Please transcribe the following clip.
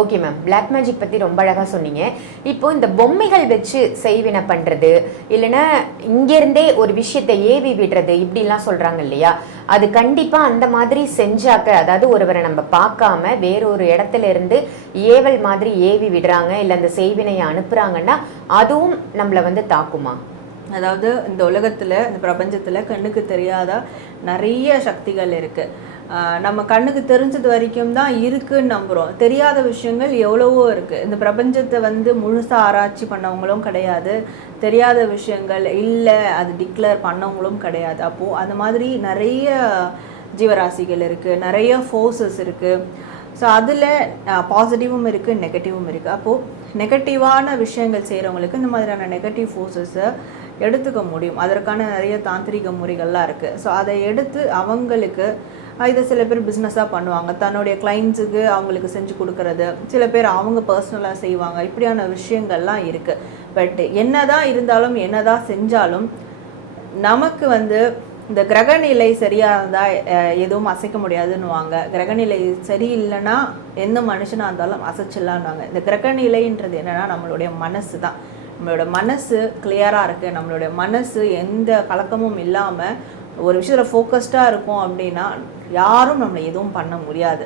Okay ma'am, black magic பற்றி ரொம்ப அழகாக சொன்னீங்க. இப்போ இந்த பொம்மைகள் வச்சு செய்வினை பண்ணுறது, இல்லைன்னா இங்கேருந்தே ஒரு விஷயத்தை ஏவி விடுறது, இப்படிலாம் சொல்கிறாங்க இல்லையா? அது கண்டிப்பாக அந்த மாதிரி செஞ்சாக்க, அதாவது ஒருவரை நம்ம பார்க்காம வேறொரு இடத்துல இருந்து ஏவல் மாதிரி ஏவி விடுறாங்க, இல்லை அந்த செய்வினையை அனுப்புகிறாங்கன்னா அதுவும் நம்மளை வந்து தாக்குமா? அதாவது இந்த உலகத்தில், இந்த பிரபஞ்சத்தில் கண்ணுக்கு தெரியாத நிறைய சக்திகள் இருக்குது. நம்ம கண்ணுக்கு தெரிஞ்சது வரைக்கும் தான் இருக்குன்னு நம்புகிறோம். தெரியாத விஷயங்கள் எவ்வளவோ இருக்குது. இந்த பிரபஞ்சத்தை வந்து முழுசாக ஆராய்ச்சி பண்ணவங்களும் கிடையாது, தெரியாத விஷயங்கள் இல்லை அது டிக்ளேர் பண்ணவங்களும் கிடையாது. அப்போது அந்த மாதிரி நிறைய ஜீவராசிகள் இருக்குது, நிறைய ஃபோர்ஸஸ் இருக்குது. ஸோ அதில் பாசிட்டிவும் இருக்குது, நெகட்டிவும் இருக்குது. அப்போது நெகட்டிவான விஷயங்கள் செய்கிறவங்களுக்கு இந்த மாதிரியான நெகட்டிவ் ஃபோர்ஸஸை எடுத்துக்க முடியும். அதற்கான நிறைய தாந்திரிக முறைகள்லாம் இருக்குது. ஸோ அதை எடுத்து அவங்களுக்கு இதை சில பேர் பிஸ்னஸாக பண்ணுவாங்க, தன்னுடைய கிளைண்ட்ஸுக்கு அவங்களுக்கு செஞ்சு கொடுக்கறது. சில பேர் அவங்க பர்சனலாக செய்வாங்க. இப்படியான விஷயங்கள்லாம் இருக்குது. பட் என்ன தான் இருந்தாலும், என்ன தான் செஞ்சாலும் நமக்கு வந்து இந்த கிரகநிலை சரியாக இருந்தால் எதுவும் அசைக்க முடியாதுன்னுவாங்க. கிரகநிலை சரியில்லைன்னா எந்த மனுஷனாக இருந்தாலும் அசைச்சிடலான்னுவாங்க. இந்த கிரகநிலைன்றது என்னென்னா நம்மளுடைய மனசு தான். நம்மளோட மனசு கிளியராக இருக்குது, நம்மளுடைய மனசு எந்த கலக்கமும் இல்லாமல் ஒரு விஷயத்தில் ஃபோக்கஸ்டாக இருக்கும் அப்படின்னா யாரும் நம்மளை எதுவும் பண்ண முடியாது.